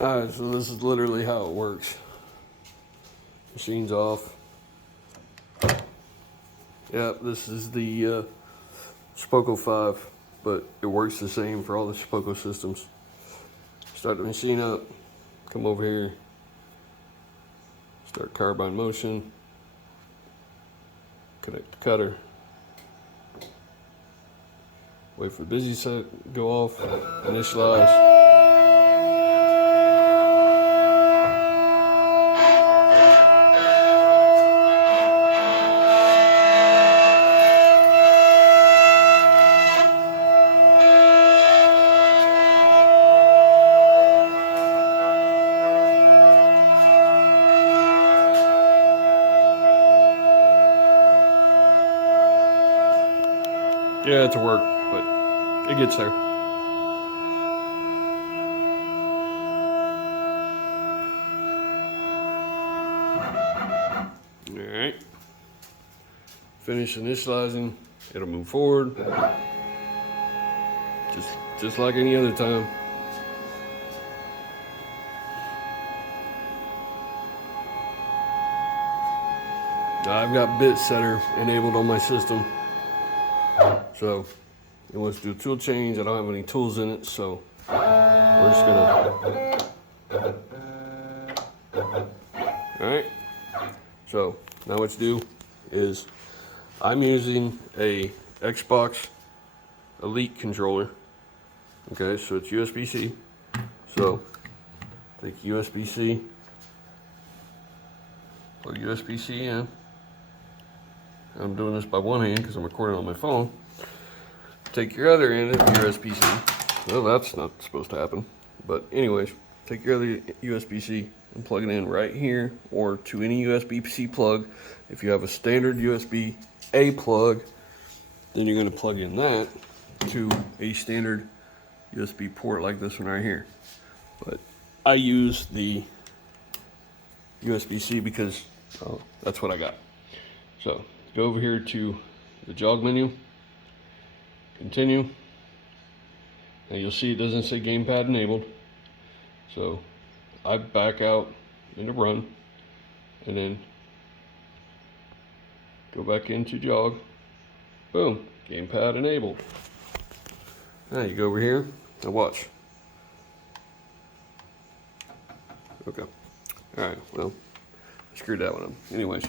Alright, so this is literally how it works. Machine's off. Yep, this is the shapeoko 5, but it works the same for all the shapeoko systems. Start the machine up, come over here, start carbide motion, connect the cutter, wait for the busy set to go off, initialize. Yeah, it's a work, but it gets there. Alright. Finish initializing, it'll move forward. Just like any other time. I've got bit setter enabled on my system. So it wants to do a tool change. I don't have any tools in it, so we're just gonna. Alright. So now what you do is I'm using a Xbox Elite controller. Okay, so it's USB-C. So take USB-C, plug USB-C in. I'm doing this by one hand because I'm recording on my phone. Take your other end of USB-C. Well, that's not supposed to happen. But anyways, take your other USB-C and plug it in right here or to any USB-C plug. If you have a standard USB-A plug, then you're going to plug in that to a standard USB port like this one right here. But I use the USB-C because that's what I got. So go over here to the jog menu, continue, and you'll see it doesn't say gamepad enabled. So I back out into run and then go back into jog. Boom, gamepad enabled. Now you go over here and watch. Okay. Alright, well, I screwed that one up. Anyways,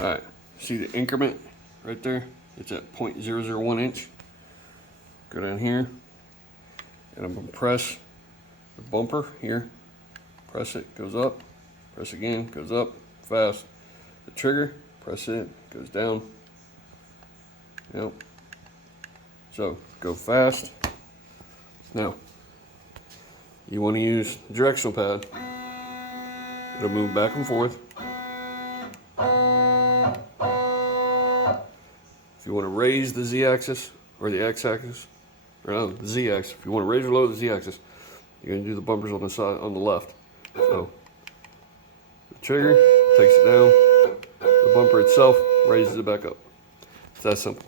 alright, see the increment right there? It's at 0.001 inch. Go down here, and I'm going to press the bumper here. Press it, goes up. Press again, goes up, fast. The trigger, press it, goes down. Yep. So, go fast. Now, you want to use the directional pad. It'll move back and forth. If you want to raise the Z-axis or the X-axis, or no, the Z-axis. If you want to raise or lower the Z-axis, you're going to do the bumpers on the side, on the left. So, the trigger takes it down. The bumper itself raises it back up. It's that simple.